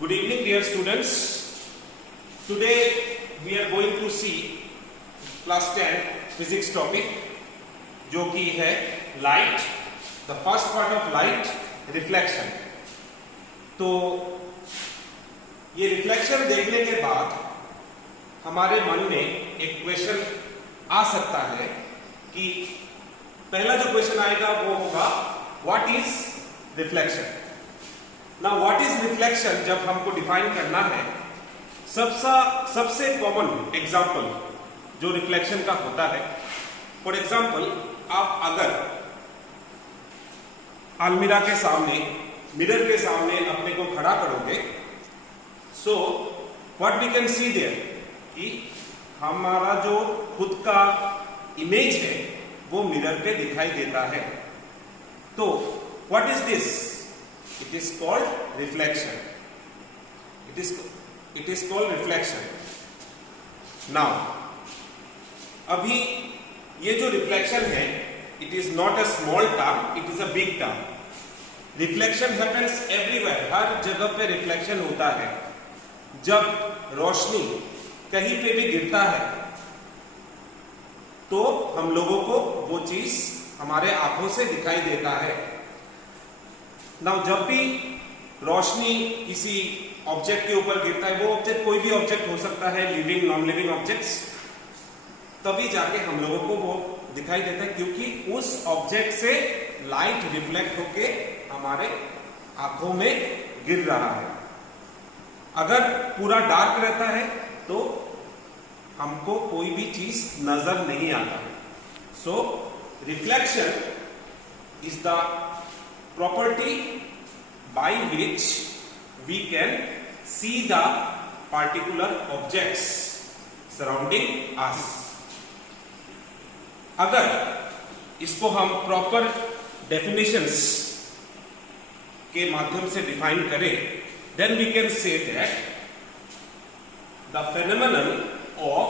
Good evening, dear students. Today we are going to see class 10 physics topic, जो कि है light. The first part of light, reflection. तो ये reflection देखने के बाद हमारे मन में एक क्वेश्चन आ सकता है कि पहला जो क्वेश्चन आएगा वो होगा व्हाट इज रिफ्लेक्शन. ना व्हाट इज रिफ्लेक्शन जब हमको डिफाइन करना है, सबसे कॉमन एग्जांपल जो रिफ्लेक्शन का होता है, फॉर एग्जांपल आप अगर अलमीरा के सामने मिरर के सामने अपने को खड़ा करोगे, so what we can see there कि हमारा जो खुद का इमेज है वो मिरर पे दिखाई देता है. तो what is this? It is called reflection. It is called reflection. Now, अभी ये जो reflection है, it is not a small term, it is a big term. Reflection happens everywhere. हर जगह पे reflection होता है. जब रोशनी कहीं पे भी गिरता है, तो हम लोगों को वो चीज हमारे आंखों से दिखाई देता है. नाउ जब भी रोशनी किसी ऑब्जेक्ट के ऊपर गिरता है, वो ऑब्जेक्ट कोई भी ऑब्जेक्ट हो सकता है, लिविंग नॉन लिविंग ऑब्जेक्ट्स, तभी जाके हम लोगों को वो दिखाई देता है, क्योंकि उस ऑब्जेक्ट से लाइट रिफ्लेक्ट होके हमारे आंखों में गिर रहा है. अगर पूरा डार्क रहता है तो हमको कोई भी चीज नजर नहीं आता है. So reflection is the property by which we can see the particular objects surrounding us. अगर इसको हम प्रॉपर डेफिनेशंस के माध्यम से डिफाइन करें, then we can say that the phenomenon of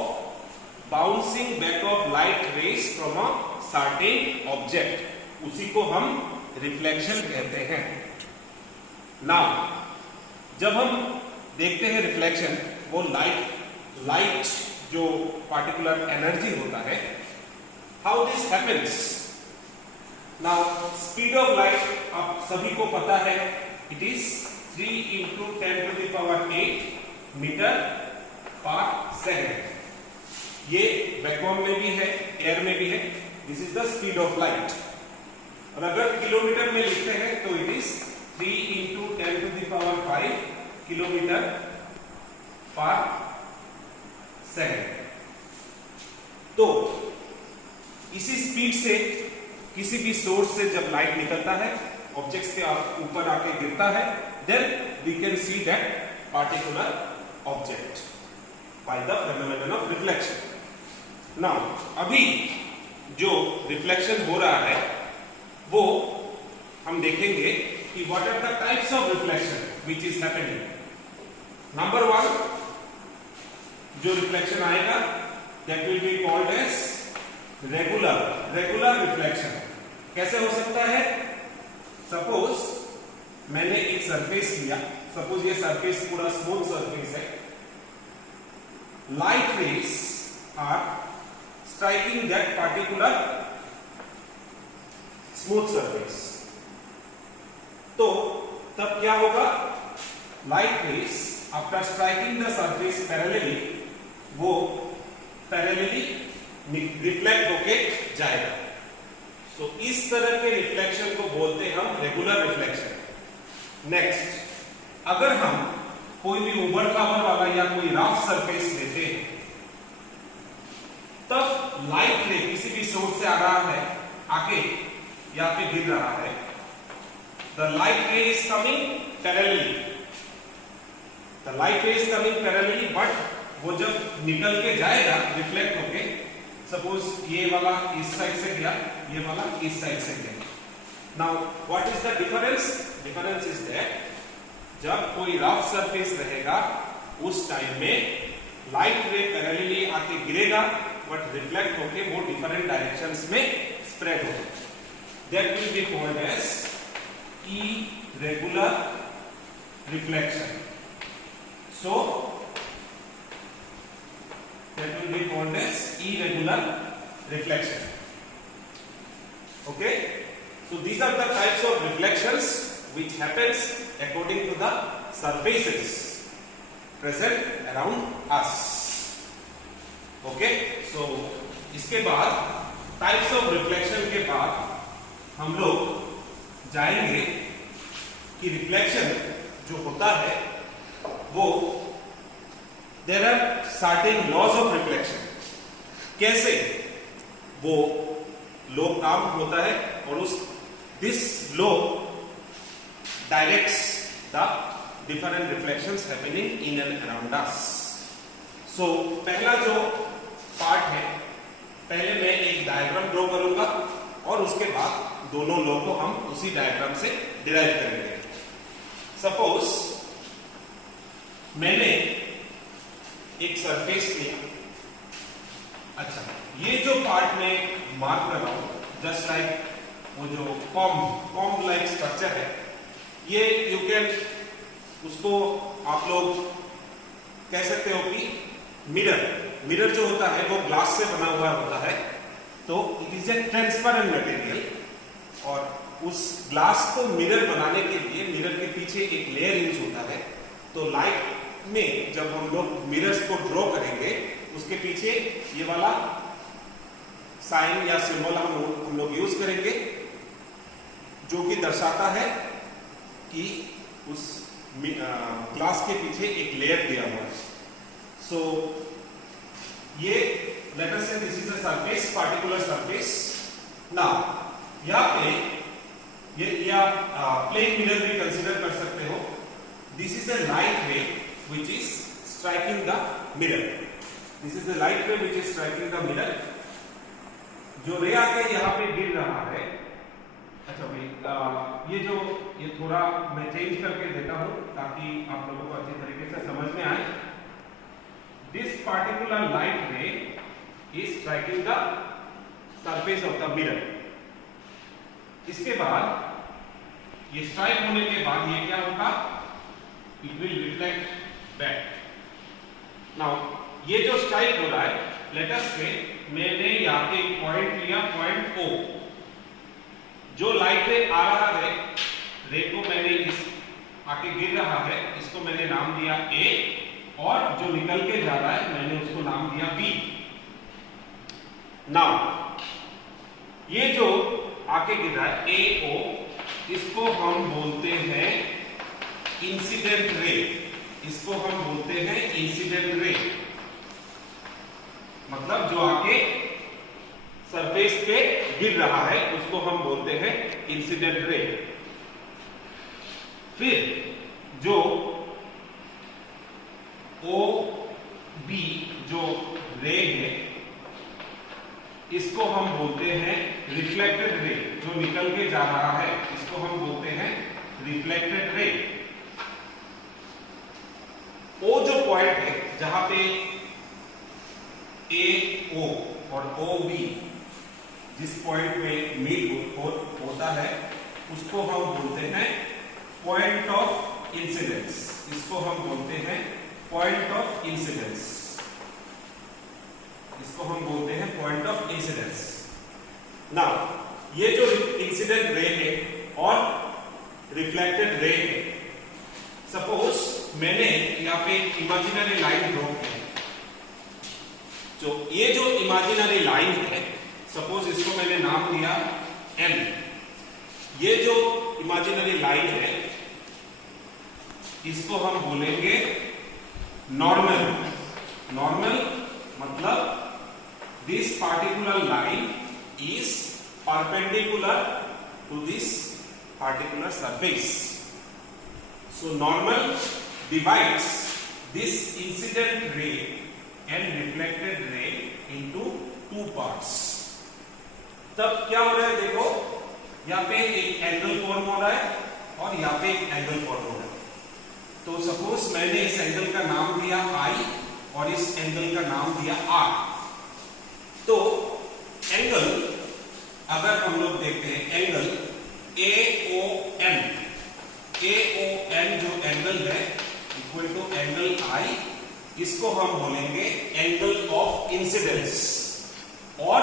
bouncing back of light rays from a certain object, उसी को हम रिफ्लेक्शन कहते हैं. नाउ जब हम देखते हैं रिफ्लेक्शन, वो लाइट जो पार्टिकुलर एनर्जी होता है, how this happens. Now speed of light आप सभी को पता है, इट इज 3 into 10⁸ मीटर पर सेकेंड. ये वैक्यूम में भी है, एयर में भी है. This is the speed of light. और अगर किलोमीटर में लिखते हैं तो इट इज 3 into 10⁵ किलोमीटर पर सेकेंड. तो इसी स्पीड से किसी भी सोर्स से जब लाइट निकलता है, ऑब्जेक्ट्स के ऊपर आके गिरता है, then we can see that particular object by the phenomenon of reflection. Now अभी जो रिफ्लेक्शन हो रहा है वो हम देखेंगे कि what are the types of reflection which is happening. Number 1 जो रिफ्लेक्शन आएगा, that will be called as regular reflection. कैसे हो सकता है? सपोज मैंने एक सरफेस लिया, सपोज ये सरफेस पूरा स्मूथ सरफेस है, light rays are striking that particular smooth surface. तो तब क्या होगा? Light rays after striking the surface parallelly, वो पैरेलली रिफ्लेक्ट होके जाएगा. सो इस तरह के रिफ्लेक्शन को बोलते हैं हम रेगुलर रिफ्लेक्शन. नेक्स्ट, अगर हम कोई भी उबड़ खाबड़ वाला या कोई रफ सरफेस लेते हैं, तब लाइट रे किसी भी सोर्स से आ रहा है, आके यहाँ पे गिर रहा है, the light ray is coming parallelly, but वो जब निकल के जाएगा रिफ्लेक्ट होके, सपोज ये वाला इस साइड से गया, ये वाला इस साइड से गया. Now what is the difference? Difference is that जब कोई रफ सरफेस रहेगा, उस टाइम में लाइट रे पैरेलली आके गिरेगा, बट रिफ्लेक्ट होके वो डिफरेंट डायरेक्शंस में स्प्रेड होगा. That will be called as irregular reflection. So that will be called as irregular reflection. Okay, so these are the types of reflections which happens according to the surfaces present around us. Okay, so इसके बाद types of reflection के बाद हम लोग जाएंगे कि reflection जो होता है वो there are certain laws of reflection, कैसे वो लॉ काम होता है और उस this law directs the different reflections happening in and around us. So पहला जो पार्ट है, पहले मैं एक डायग्राम ड्रॉ करूंगा और उसके बाद दोनों लॉ को हम उसी डायग्राम से डिराइव करेंगे. सपोज मैंने एक सरफेस लिया. अच्छा, ये जो पार्ट में मार्क कर रहा हूं, जस्ट लाइक वो जो कॉम्ब लाइक स्ट्रक्चर है, ये यू कैन उसको आप लोग कह सकते हो कि मिरर जो होता है वो ग्लास से बना हुआ होता है, तो it is a transparent material. और उस ग्लास को मिरर बनाने के लिए मिरर के पीछे एक लेयर यूज होता है. तो लाइट में जब हम लोग मिरर्स को ड्रॉ करेंगे, उसके पीछे ये वाला साइन या सिंबल हम लोग यूज करेंगे, जो कि दर्शाता है कि उस ग्लास के पीछे एक लेयर दिया हुआ है. सो ये लेट अस से this is a surface, particular surface. Now यहाँ पे ये या प्लेन मिरर भी कंसीडर कर सकते हो. दिस इज अ लाइट रे which is striking the mirror. This is the light ray which is striking the mirror. जो रे आके यहाँ पे गिर रहा है. अच्छा भाई, ये थोड़ा मैं चेंज करके देता हूँ ताकि आप लोगों को अच्छी तरीके से समझ में आए. This particular light ray is striking the surface of the mirror. इसके बाद ये स्ट्राइक होने के बाद ये क्या होगा? It will reflect back. Now ये जो स्ट्राइक हो रहा है, लेट अस से मैंने यहाँ पे एक पॉइंट लिया, पॉइंट O. जो लाइट रे आ रहा है, रे को मैंने इस आके गिर रहा है, इसको मैंने नाम दिया A, और जो निकल के जा रहा है मैंने उसको नाम दिया B. नाउ ये जो आके गिर रहा है AO, इसको हम बोलते हैं इंसिडेंट रे. इसको हम बोलते हैं इंसिडेंट रे, मतलब जो आके सरफेस पे गिर रहा है उसको हम बोलते हैं इंसिडेंट रे. फिर जो OB जो रे है, इसको हम बोलते हैं रिफ्लेक्टेड रे. जो निकल के जा रहा है इसको हम बोलते हैं रिफ्लेक्टेड रे. O जो पॉइंट है जहां पे AO और OB जिस पॉइंट में मीट होता है, उसको हम बोलते हैं पॉइंट ऑफ इंसिडेंस. इसको हम बोलते हैं पॉइंट ऑफ इंसिडेंस. इसको हम बोलते हैं पॉइंट ऑफ इंसिडेंस. नाउ ये जो इंसिडेंट रे है और रिफ्लेक्टेड रे है, सपोज मैंने यहाँ पे इमेजिनरी लाइन ड्रॉ की. जो ये जो इमेजिनरी लाइन है, सपोज इसको मैंने नाम दिया M. ये जो इमेजिनरी लाइन है इसको हम बोलेंगे नॉर्मल. नॉर्मल मतलब this particular line is perpendicular to this particular surface. So normal divides this incident ray and reflected ray into two parts. तब क्या हो रहा है, देखो यहाँ पे एक एंगल फॉर्म हो रहा है और यहाँ पे एक एंगल फॉर्म हो रहा है. तो सपोज मैंने इस एंगल का नाम दिया I और इस एंगल का नाम दिया R. तो एंगल अगर हम लोग देखते हैं एंगल AON जो एंगल है इक्वल टू एंगल आई, इसको हम बोलेंगे एंगल ऑफ इंसिडेंस। और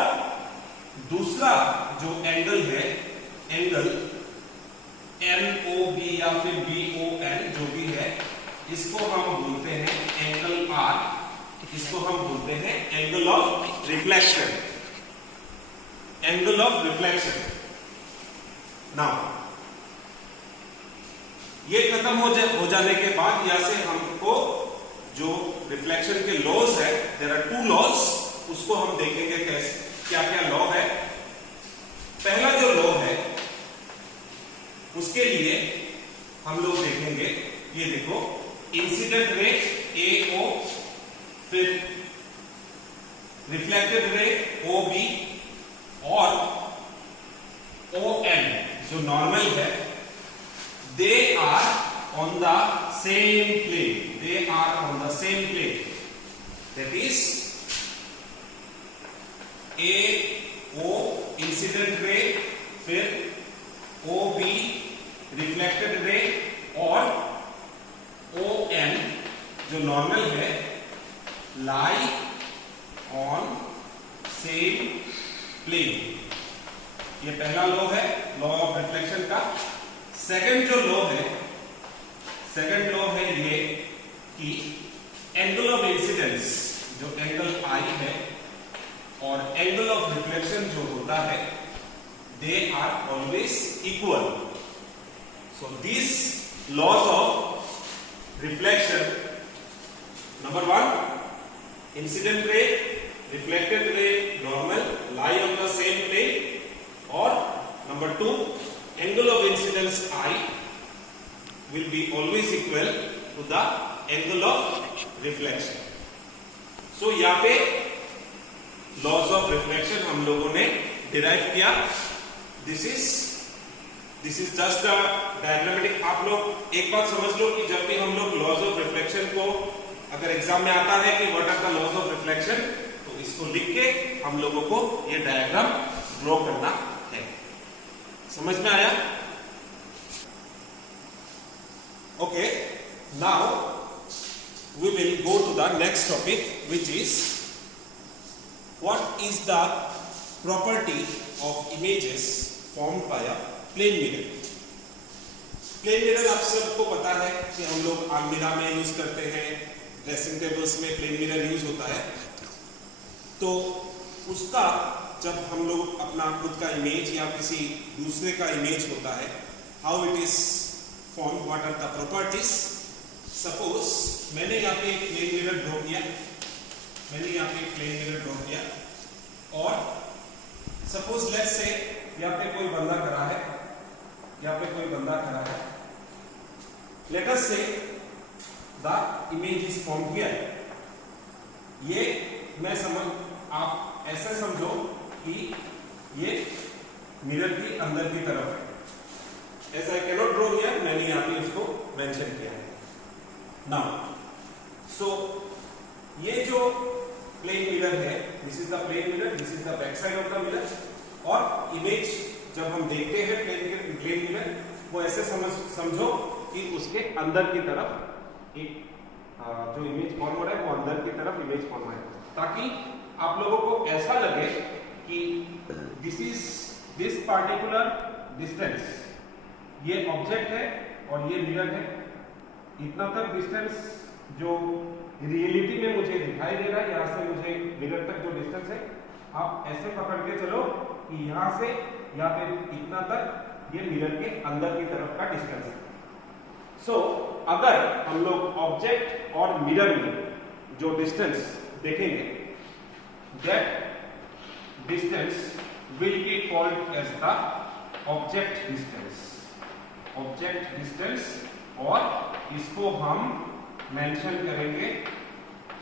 दूसरा जो एंगल है, एंगल NOB या फिर BON जो भी है, इसको हम बोलते हैं एंगल R, इसको हम बोलते हैं angle of reflection, angle of reflection. Now ये खत्म हो जाने के बाद यहां से हमको जो रिफ्लेक्शन के लॉज है, देयर आर 2 लॉज, उसको हम देखेंगे कैसे, क्या क्या लॉ है। पहला जो लॉ है उसके लिए हम लोग देखेंगे, ये देखो, इंसिडेंट रे AO, फिर रिफ्लेक्टेड रे OB और ON जो नॉर्मल है, they are on the same plane, they are on the same plane, that is AO incident ray, फिर OB reflected ray और ON जो नॉर्मल है, lie on same plane। ये पहला law है, लॉ ऑफ रिफ्लेक्शन का। Second जो law है, सेकंड लॉ है ये कि एंगल ऑफ इंसिडेंस जो एंगल I है और एंगल ऑफ रिफ्लेक्शन जो होता है, they are always equal. So this laws of reflection, number 1 incident ray, reflected ray normal, lie on the same plane, और number 2 angle of incidence I will be always equal to the angle of reflection. So यहाँ पे laws of reflection हम लोगों ने derive किया। This is just a diagrammatic। आप लोग एक बात समझ लो कि जब भी हम लोग laws of reflection को, अगर एग्जाम में आता है कि what are the laws of reflection, तो इसको लिख के हम लोगों को ये डायग्राम ड्रॉ करना है। समझ में आया? Okay, now we will go to the next topic, which is what is the property of images formed by a plane mirror। Plane mirror आप सबको पता है कि हम लोग अलमीरा में यूज करते हैं, ड्रेसिंग टेबल्स में प्लेन मिरर यूज होता है। तो उसका जब हम लोग अपना खुद का इमेज या किसी दूसरे का इमेज होता है, how it is form, what are the properties. Suppose मैंने यहाँ पे एक प्लेन मिरर ड्रॉ किया, और सपोज लेट्स से यहाँ पे कोई बंदा खड़ा है, लेट अस से the image is form here. ये मैं आप ऐसे समझो कि ये मिरर की अंदर की तरफ है। ऐसा आई कैनॉट ड्रॉ हियर, मैंने यहाँ पे उसको मेंशन किया है। नाउ सो ये जो प्लेन मिरर है, this is the plane mirror, this is the back side of the mirror. और इमेज जब हम देखते हैं प्लेन मिरर, वो ऐसे समझो कि उसके अंदर की तरफ एक जो इमेज फॉर्म हो रहा है, वो अंदर की तरफ इमेज फॉर्म है, ताकि आप लोगों को ऐसा लगे कि दिस पार्टिकुलर डिस्टेंस, ये ऑब्जेक्ट है और ये मिरर है। इतना तक डिस्टेंस जो रियलिटी में मुझे दिखाई दे रहा है, यहाँ से मुझे मिरर तक जो डिस्टेंस है, आप ऐसे पकड़ के चलो कि यहाँ से यहाँ पे इतना तक ये मिरर के अंदर की तरफ का डिस्टेंस है। सो अगर हम लोग ऑब्जेक्ट और मिरर में जो डिस्टेंस देखेंगे, that distance will be called as the object distance, और इसको हम मेंशन करेंगे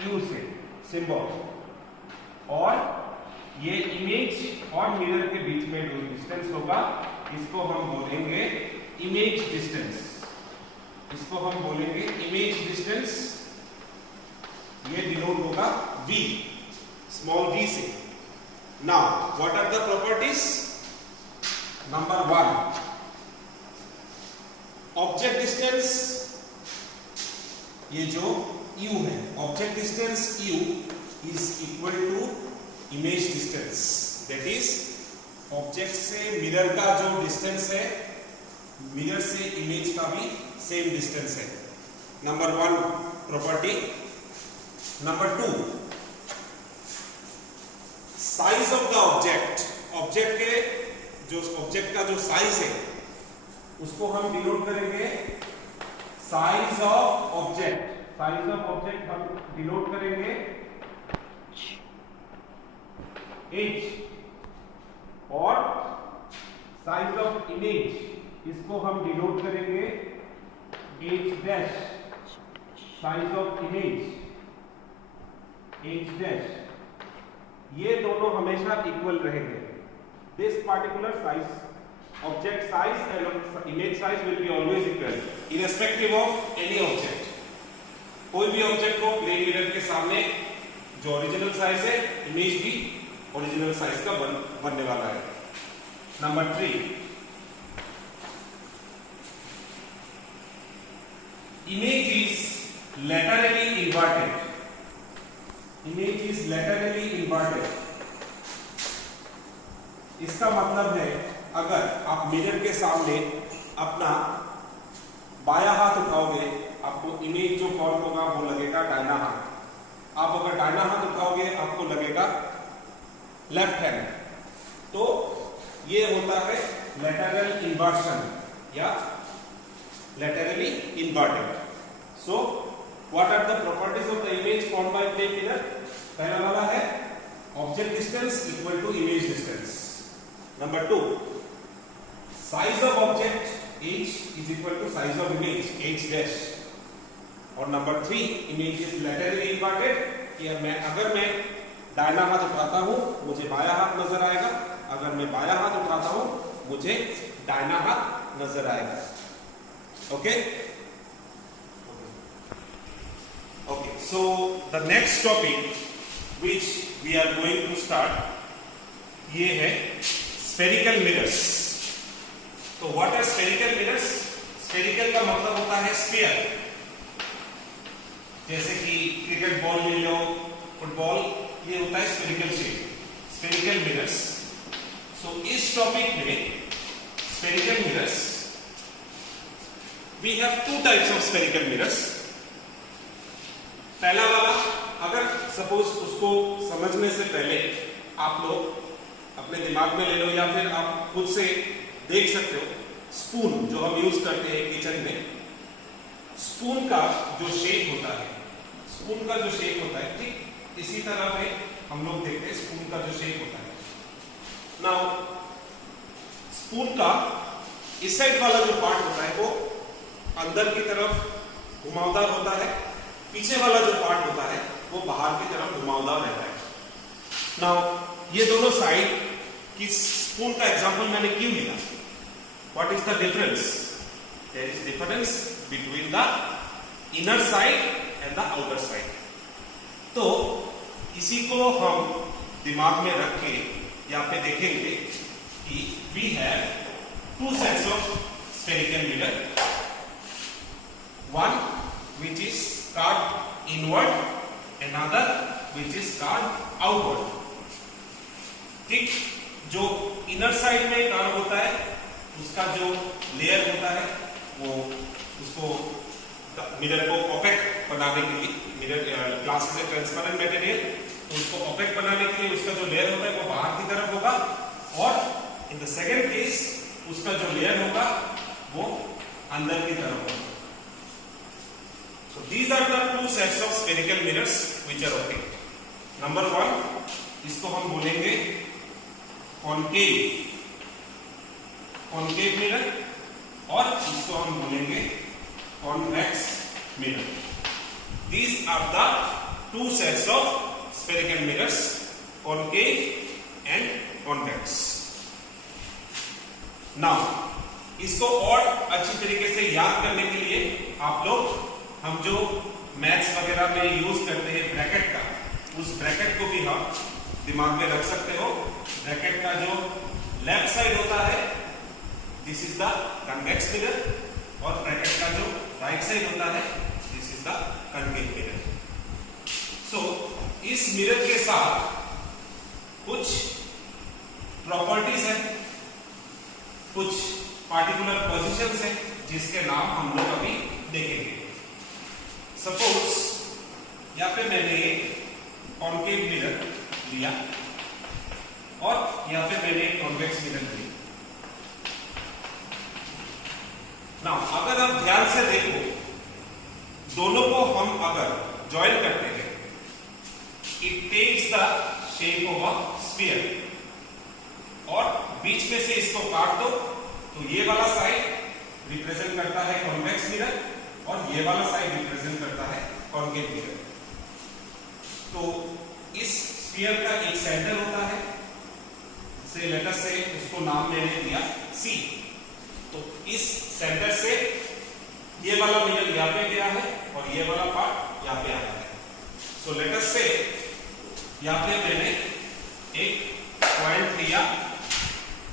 Q से सिंबल। और ये इमेज और मिरर के बीच में जो डिस्टेंस होगा, इसको हम बोलेंगे इमेज डिस्टेंस। ये डिनोट होगा V, स्मॉल v से। Now, what are the properties? Number 1, object distance, ये जो u है, object distance u is equal to image distance, that is object से मिरर का जो डिस्टेंस है, मिरर से इमेज का भी सेम डिस्टेंस है। Number 1 property. Number 2, size of the object, object के जो ऑब्जेक्ट का जो साइज है उसको हम डिनोट करेंगे size of object, size of object हम डिनोट करेंगे h, और साइज ऑफ इमेज इसको हम डिनोट करेंगे h dash, size of image h dash. ये दोनों हमेशा इक्वल रहेंगे। This particular size, object size and image size will be always equal irrespective of any object. कोई भी ऑब्जेक्ट को प्लेन मिरर के सामने जो ओरिजिनल साइज है, इमेज भी ओरिजिनल साइज का बनने वाला है। Number 3, image is laterally inverted, image is laterally inverted. इसका मतलब है अगर आप मिरर के सामने अपना बायां हाथ उठाओगे, आपको इमेज जो फॉर्म होगा वो लगेगा दाहिना हाथ। आप अगर दाहिना हाथ उठाओगे आपको लगेगा लेफ्ट हैंड। तो ये होता है लैटरल इन्वर्शन या laterally inverted. So what are the properties of the image form by plane mirror? पहला वाला है object distance equal to image distance. Number 2, size of object h is equal to size of image h dash। और number 3, image is laterally inverted, कि अगर मैं दाहिना हाथ उठाता हूं मुझे बायां हाथ नजर आएगा, अगर मैं बायां हाथ उठाता हूं मुझे दाहिना हाथ नजर आएगा। Okay okay, so the next topic which we are going to start ये है spherical mirrors। तो what are spherical mirrors? spherical का मतलब होता है sphere, जैसे कि क्रिकेट बॉल ले लो, फुटबॉल, ये होता है spherical shape, spherical mirrors। so इस टॉपिक में spherical mirrors, we have two types of spherical mirrors। पहला वाला, अगर सपोज उसको समझने से पहले आप लोग अपने दिमाग में ले लो या फिर आप खुद से देख सकते हो, स्पून जो हम यूज करते हैं किचन में, स्पून का जो शेप होता है, स्पून का जो शेप होता है, ठीक इसी तरह में हम लोग देखते हैं स्पून का जो शेप होता है। नाउ स्पून का इस साइड वाला जो पार्ट होता है वो अंदर की तरफ घुमावदार होता है, पीछे वाला जो पार्ट होता है वो बाहर की तरफ घुमावदार रहता है। नाउ ये दोनों साइड की स्पून का एग्जांपल मैंने क्यों लिया? What is the difference? There is difference between the inner side and the outer side. तो इसी को हम दिमाग में रख के यहाँ पे देखेंगे कि we have two sets of spherical mirror, one which is carved inward, another which is carved outward। ठीक, जो इनर साइड में कार्व होता है उसका जो लेयर होता है वो उसको मिरर को ओपेक बनाने के लिए, mirror glass is a transparent material, तो उसको ओपेक बनाने के लिए उसका जो लेयर होता है वो बाहर की तरफ होगा, और इन द सेकेंड केस उसका जो लेयर होगा वो अंदर की तरफ होगा। So these are the two sets of spherical mirrors which are opaque। Number 1, इसको हम बोलेंगे concave mirror, और इसको हम बोलेंगे convex mirror। These are the two sets of spherical mirrors, concave and convex। Now इसको और अच्छी तरीके से याद करने के लिए आप लोग, हम जो मैथ्स वगैरह में यूज करते हैं ब्रैकेट का, उस ब्रैकेट को भी हम दिमाग में रख सकते हो। ब्रैकेट का जो लेफ्ट साइड होता है this is the convex mirror, और ब्रैकेट का जो राइट साइड होता है this is the concave mirror. So इस मिरर के साथ कुछ प्रॉपर्टीज है, कुछ पार्टिकुलर पोजीशंस है जिसके नाम हम लोग अभी देखेंगे। सपोज यहाँ पे मैंने कॉन्केव मिरर लिया और यहाँ पे मैंने कॉन्वेक्स मिरर लिया। नाउ अगर आप ध्यान से देखो, दोनों को हम अगर ज्वाइन करते हैं, it takes the shape of a sphere, और बीच में से इसको काट दो तो ये वाला साइड रिप्रेजेंट करता है कॉन्वेक्स मिरर और ये वाला साइड रिप्रेजेंट करता है कॉन्केव मिरर। तो इस स्फीयर का एक सेंटर होता है, से लेटर से उसको नाम मैंने दिया C। तो इस सेंटर से ये वाला मिरर यहाँ पे गया है और ये वाला पार्ट यहाँ पे आया है। सो लेट अस से यहाँ पे मैंने एक पॉइंट लिया,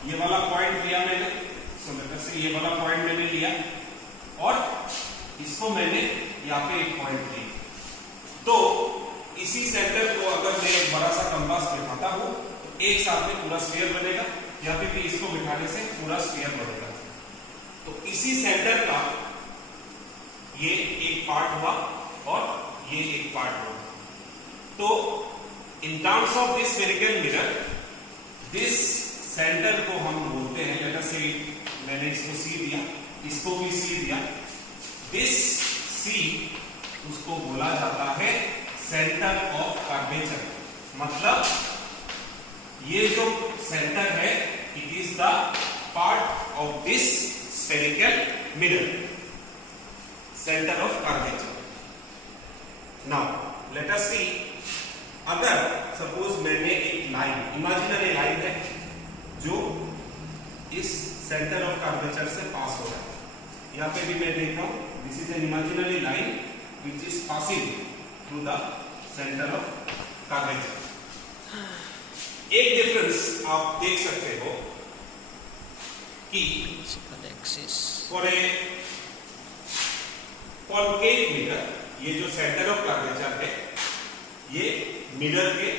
ये वाला पॉइंट लिया मैंने। सो लेट अस से ये वाला पॉइंट मैंने लिया और इसको मैंने यहाँ पे एक पॉइंट लिया। तो इसी सेंटर को अगर मैं एक बड़ा सा कंपास बिठाता हूँ तो एक साथ में पूरा स्फीयर बनेगा। यहाँ पे भी इसको बिठाने से पूरा स्फीयर बनेगा। तो इसी सेंटर का ये एक पार्ट हुआ और ये एक पार्ट हुआ। तो in terms of this spherical mirror, this centre को हम बोलते हैं, लेट अस से मैंने इसको C दिया, इसको भी C दिया, दिस C उसको बोला जाता है सेंटर ऑफ कर्वेचर। मतलब ये जो सेंटर है, it is the part of this spherical mirror, centre of curvature. Now let us see, अगर सपोज मैंने एक लाइन, इमेजिनरी लाइन है जो इस सेंटर ऑफ कर्वेचर से पास हो रहा है। यहाँ पे भी मैं देख रहा हूं, this is an imaginary line which is passing through the centre of curvature. एक डिफरेंस आप देख सकते हो कि फॉर ए कॉन्केव मिरर, ये जो सेंटर ऑफ कर्वेचर है, ये मिरर के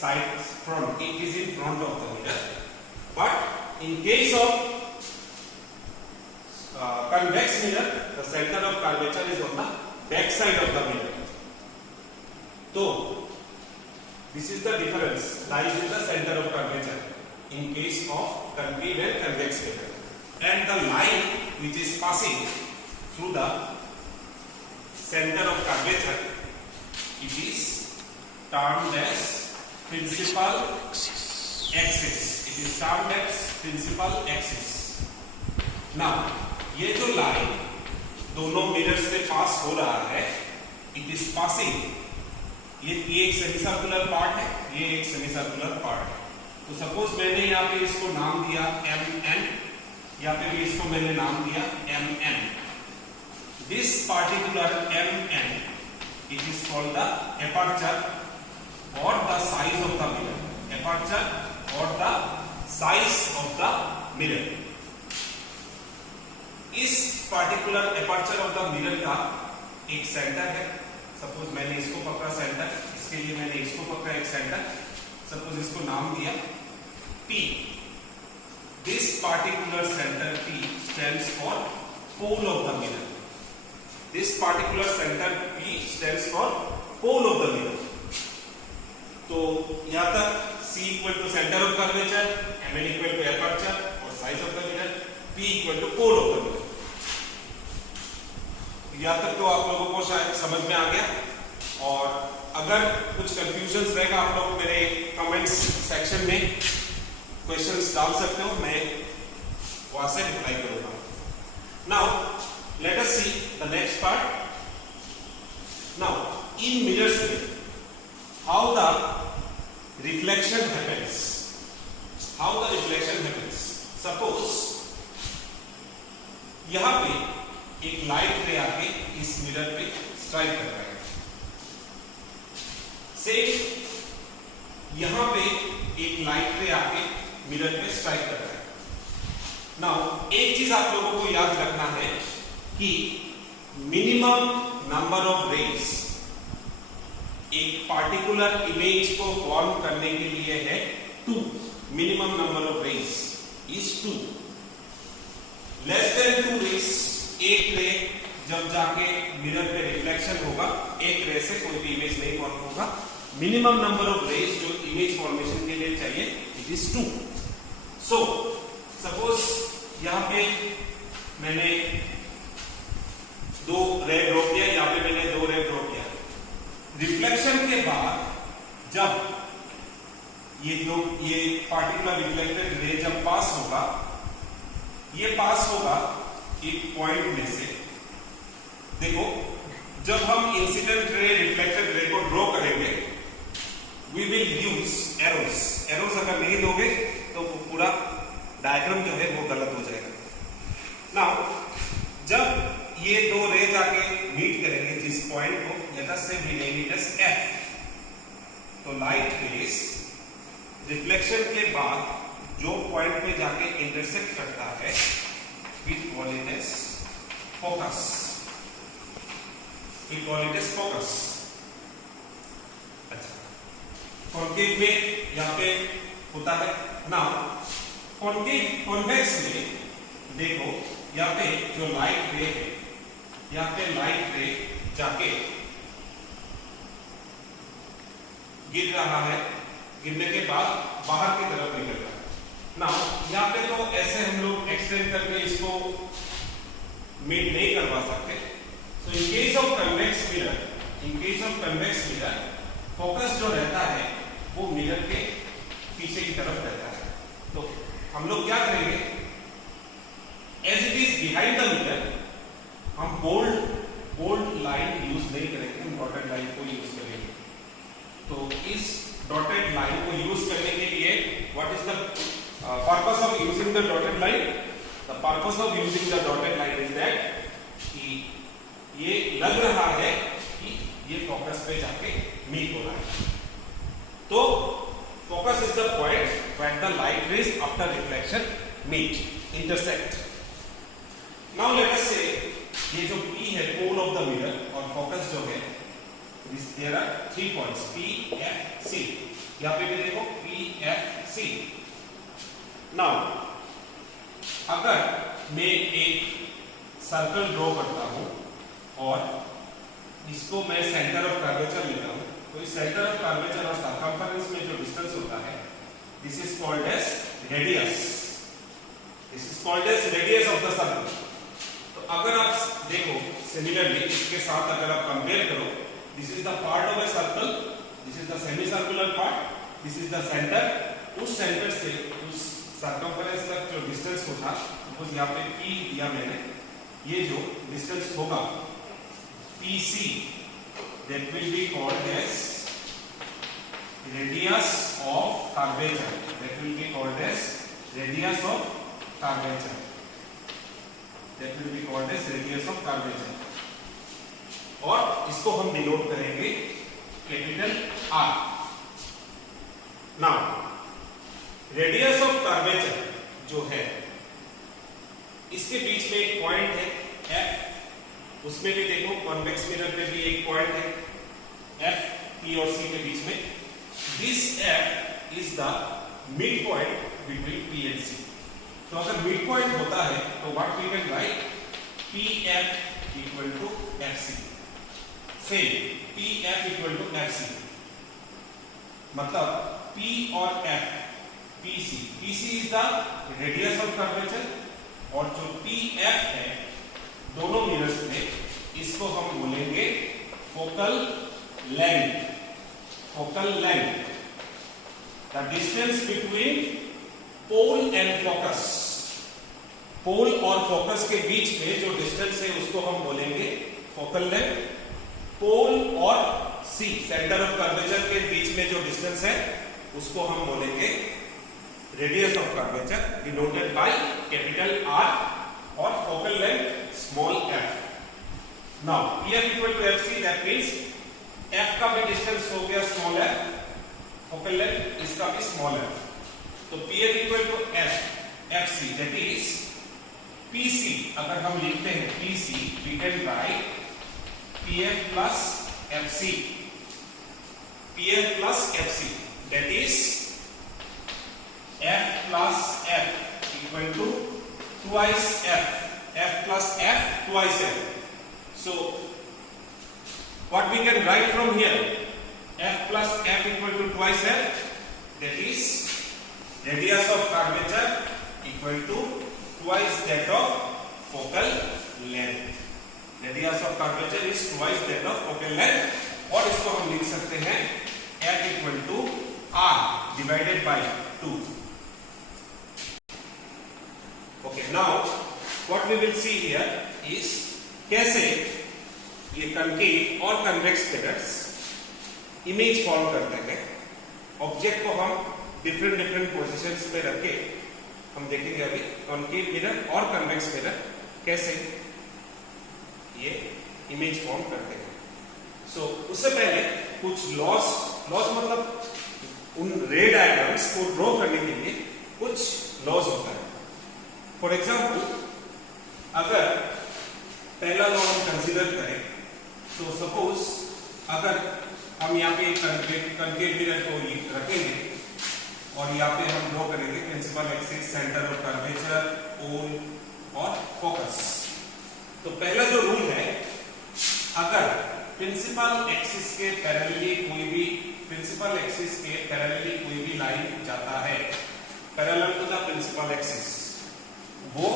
side front, it is in front of the mirror, but in case of convex mirror, the center of curvature is on the back side of the mirror. So this is the difference lies in the center of curvature in case of concave and convex mirror, and the line which is passing through the center of curvature, it is termed as principal axis. It is termed as principal axis. Now ये जो line दोनों mirror से पास हो रहा है, it is passing, ये एक semi circular part है, ये एक सेमी सर्कुलर पार्ट है। तो सपोज मैंने यहाँ पे इसको नाम दिया MN, यहाँ पे भी इसको मैंने नाम दिया MN। This particular MN, it is called the aperture और the size of the mirror. Aperture और the size of the mirror. इस particular aperture of the mirror का एक सेंटर है। सपोज मैंने इसको पकड़ा सेंटर, इसके लिए मैंने इसको पकड़ा एक सेंटर, सपोज इसको नाम दिया P। This particular centre P stands for pole of the mirror. This particular centre P stands for pole of the mirror. तो यहां तक C equal to centre of curvature, MN equal to aperture और size of the mirror, P equal to pole of the mirror. यहाँ तक तो आप लोगों को शायद समझ में आ गया, और अगर कुछ कंफ्यूजन रहेगा आप लोग मेरे कमेंट्स सेक्शन में क्वेश्चंस डाल सकते हो, मैं वहां से रिप्लाई करूंगा। Now let us see the next part. Now in mirrors में how the reflection happens, how the reflection happens. Suppose यहां पे एक लाइट रे आके इस मिरर पे स्ट्राइक कर रहा है, सेम यहां पे एक लाइट रे आके मिरर पे स्ट्राइक कर रहा है। नाउ एक चीज आप लोगों को याद रखना है कि मिनिमम नंबर ऑफ रेज एक पार्टिकुलर इमेज को फॉर्म करने के लिए है 2, minimum number of rays is 2, less than 2 rays, एक रे जब जाके मिरर पे रिफ्लेक्शन होगा, एक रे से कोई भी इमेज नहीं फॉर्म होगा, मिनिमम नंबर ऑफ रेज जो इमेज फॉर्मेशन के लिए चाहिए इट इज 2। सो सपोज यहां पे मैंने 2 रे ड्रॉ किया, यहां पे मैंने 2 रे ड्रॉ किया। रिफ्लेक्शन के बाद जब ये पार्टिकुलर रिफ्लेक्टेड रे जब पास होगा, ये पास होगा एक पॉइंट में से। देखो जब हम इंसिडेंट रे रिफ्लेक्टेड रे को ड्रॉ करेंगे, we will use arrows. Arrows अगर नहीं दोगे तो पूरा डायग्राम जो है वो गलत हो जाएगा। नाउ जब ये 2 रे जाके मीट करेंगे जिस पॉइंट को, let us say we name it as F, तो लाइट रेज रिफ्लेक्शन के बाद जो पॉइंट पे जाके इंटरसेक्ट करता है we call it as focus, we call it as focus. अच्छा, कॉन्केव में यहां पे होता है ना, कॉन्वेक्स में देखो यहां पे जो लाइट रे है, यहां पे लाइट रे जाके गिर रहा है, गिरने के बाद बाहर की तरफ निकल रहा है ना। यहाँ पे तो ऐसे हम लोग एक्सटेंड करके इसको मीट नहीं करवा सकते। So in case of convex mirror, in case of convex mirror focus जो रहता है वो मिरर के पीछे की तरफ रहता है। तो हम लोग क्या करेंगे, as it is behind the mirror, हम बोल्ड लाइन यूज नहीं करेंगे, हम डॉटेड लाइन को यूज करेंगे। तो इस डॉटेड लाइन को यूज करने के लिए what is the purpose of using the dotted line? The purpose of using the dotted line is that कि ये लग रहा है कि ये फोकस पे जाके मीट हो रहा है। तो focus is the point where the light rays after reflection meet, intersect. Now let us say ये जो P है, पोल ऑफ द मिरर, और फोकस जो है, there are 3 points P, F, C। यहाँ पे भी देखो P, F, C। Now अगर मैं एक सर्कल ड्रॉ करता हूं और इसको मैं सेंटर ऑफ कर्वेचर लेता हूं, तो इस सेंटर ऑफ कर्वेचर और सर्कमफरेंस में जो डिस्टेंस होता है, this is called as radius, this is called as radius of the circle. तो अगर आप देखो सिमिलरली इसके साथ अगर आप कंपेयर करो, this is the part of a circle, this is the semicircular part, this is the center। उस सेंटर से उस सर्कमफरेंस तक जो डिस्टेंस होगा, सपोज यहाँ पे P दिया मैंने, ये जो डिस्टेंस होगा PC, that will be called as radius of curvature, that will be called as radius of curvature, that will be called as radius of curvature। और इसको हम डिनोट करेंगे capital R। Now radius of curvature जो है, इसके बीच में एक point है F, उसमें भी देखो कॉन्वेक्स मिरर पे भी एक पॉइंट है F, P और C के बीच में। This F is the mid point between P and C। तो अगर मिड पॉइंट होता है तो what we can write, PF equal to FC। Same PF equal to FC, मतलब P और F, PC is the radius of curvature, और जो PF है दोनों मिरर्स में, इसको हम बोलेंगे focal length, focal length, the distance between pole and focus. Pole और फोकस के बीच में जो डिस्टेंस है उसको हम बोलेंगे फोकल लेंथ। पोल और C, सेंटर ऑफ कर्वेचर के बीच में जो डिस्टेंस है उसको हम बोलेंगे radius of curvature, denoted by capital R, और फोकल लेंथ स्मॉल f। नाउ PF equal to FC, that means F का भी डिस्टेंस हो गया स्मॉल f, फोकल लेंथ इसका भी स्मॉल f। तो PF equal to FC, that is PC। अगर हम लिखते हैं PC, we can write PF plus FC। PF plus FC, that is F plus F equal to twice F. F plus F twice F. So what we can write from here? F plus F equal to twice F, that is radius of curvature equal to twice that of focal length. Radius of curvature is twice that of focal length. और इसको हम लिख सकते हैं F equal to R divided by 2. Okay, now what we will see here is कैसे ये concave और convex mirrors image form करते हैं। ऑब्जेक्ट को हम डिफरेंट पोजीशंस में रख के हम देखेंगे अभी कॉनकेव मिरर और कन्वेक्स मिरर कैसे ये इमेज फॉर्म करते हैं। सो उससे पहले कुछ लॉस मतलब उन रे डायग्राम्स को ड्रॉ करने के लिए कुछ लॉस होता है। फॉर एग्जाम्पल, अगर पहला लॉ हम कंसीडर करें तो सपोज अगर हम यहाँ पे कनकेव मिरर को रखेंगे और यहाँ पे हम ड्रॉ करेंगे principal axis, centre of curvature, pole और फोकस। तो पहला जो रूल है, अगर प्रिंसिपल एक्सिस के पैरेलली कोई भी लाइन जाता है parallel to the principal axis, वो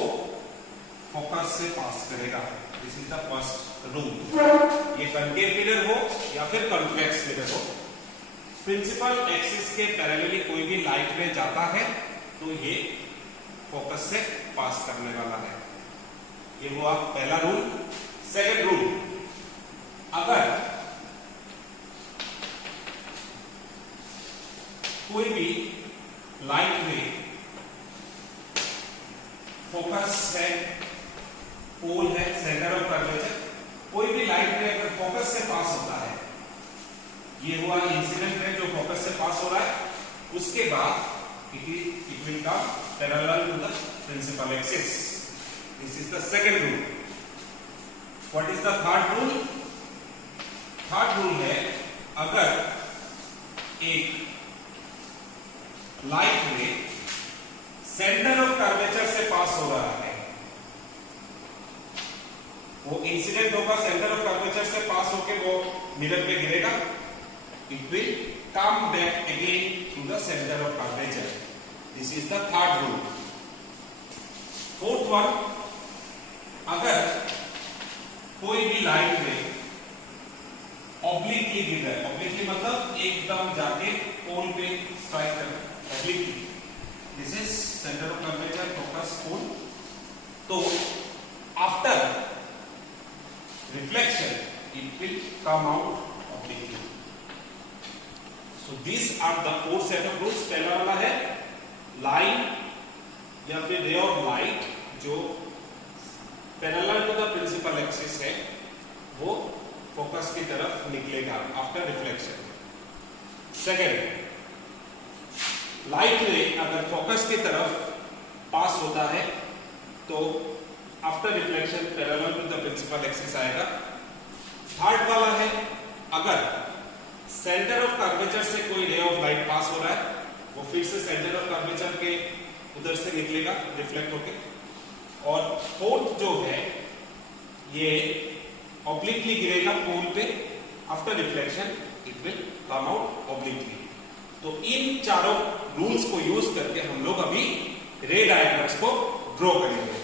फोकस से पास करेगा। This is the first rule. ये कनकेव मिरर हो या फिर कॉन्वेक्स मिरर हो, प्रिंसिपल एक्सिस के पैरेलली कोई भी लाइट रे जाता है तो ये फोकस से पास करने वाला है। ये हुआ पहला रूल। सेकंड रूल, अगर कोई भी लाइट रे फोकस है, पोल है, सेंटर ऑफ कर्वेचर, कोई भी लाइट रे अगर फोकस से पास होता है, ये हुआ इंसिडेंट रे जो फोकस से पास हो रहा है, उसके बाद it will come parallel to the principal axis. This is the second rule. What is the third rule? Third rule है, अगर एक लाइट रे सेंटर ऑफ कर्वेचर से पास हो रहा है, वो इंसिडेंट होगा, सेंटर ऑफ कर्वेचर से पास होके वो मिरर पे गिरेगा, it will come back again to the centre of curvature. This is the third rule. Fourth one, अगर कोई भी लाइट में ऑब्लिकली गिर रहा है, ऑब्लिकली मतलब एकदम जाके पोल पे स्ट्राइक कर रहा है, obliquely, this is centre of curvature, focus, pole, तो after reflection it will come out obliquely. So this are the four set of rules. पहला वाला है लाइन या फिर रे ऑफ लाइट जो parallel to the principal axis है, वो focus की तरफ निकलेगा आफ्टर रिफ्लेक्शन। सेकेंड, लाइट रे अगर फोकस की तरफ पास होता है तो after reflection parallel to the principal axis आएगा। थर्ड वाला है, अगर सेंटर ऑफ कर्वेचर से कोई रे ऑफ लाइट पास हो रहा है, वो फिर से सेंटर ऑफ कर्वेचर के उधर से निकलेगा रिफ्लेक्ट होके। और फोर्थ जो है, ये ऑब्लिकली गिरेगा पोल पे, after reflection it will come out obliquely. तो इन चारों रूल्स को यूज करके हम लोग अभी रे डायग्राम्स को ड्रॉ करेंगे।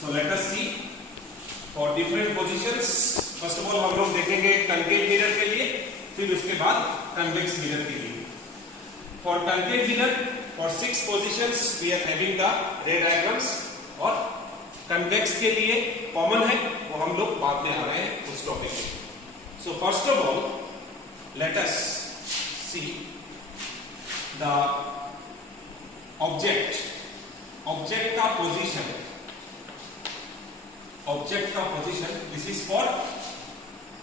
So let us see for different positions. First of all हम लोग देखेंगे कनकेव मिरर के लिए, फिर उसके बाद कन्वेक्स मिरर के लिए। For concave mirror, for 6 positions we are having the ray diagrams, और कन्वेक्स के लिए कॉमन है, वो हम लोग बाद में आ रहे हैं उस टॉपिक में। So first of all let us see the object का पोजीशन। ऑब्जेक्ट का position, this is for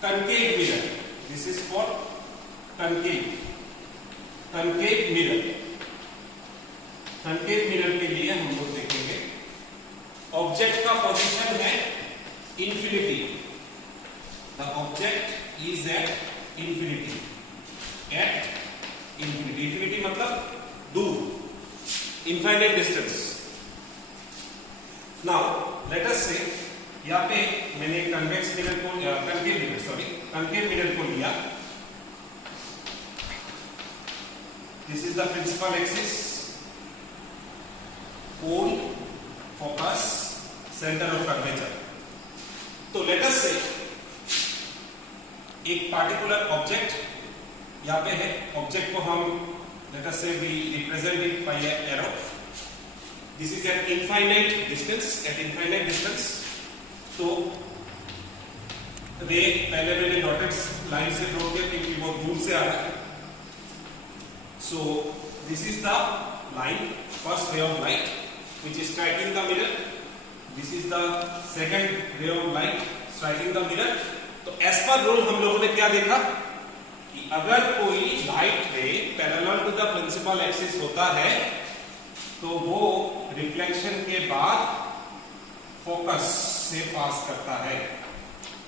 concave mirror, this is for concave mirror. Concave mirror के लिए हम लोग देखेंगे ऑब्जेक्ट का पोजीशन है infinity. The object is at infinity. At infinity. Infinity मतलब दूर, infinite distance. Now let us say यहाँ पे मैंने कन्वेक्स मिरर को कनकेव मिरर को लिया। This is the principal axis, pole, focus, centre of curvature. तो लेट अस से एक पार्टिकुलर ऑब्जेक्ट यहाँ पे है। ऑब्जेक्ट को हम let us say we represent it by a arrow. This is at infinite distance, at infinite distance. तो ray पहले मैंने डॉटेड लाइन से ड्रॉ किया क्योंकि वो दूर से आ रहा है। So this is the line, first ray of light which is striking the mirror. This is the second ray of light striking the mirror. तो as per rule हम लोगों ने क्या देखा कि अगर कोई light ray parallel to the principal axis होता है तो वो रिफ्लेक्शन के बाद फोकस से पास करता है।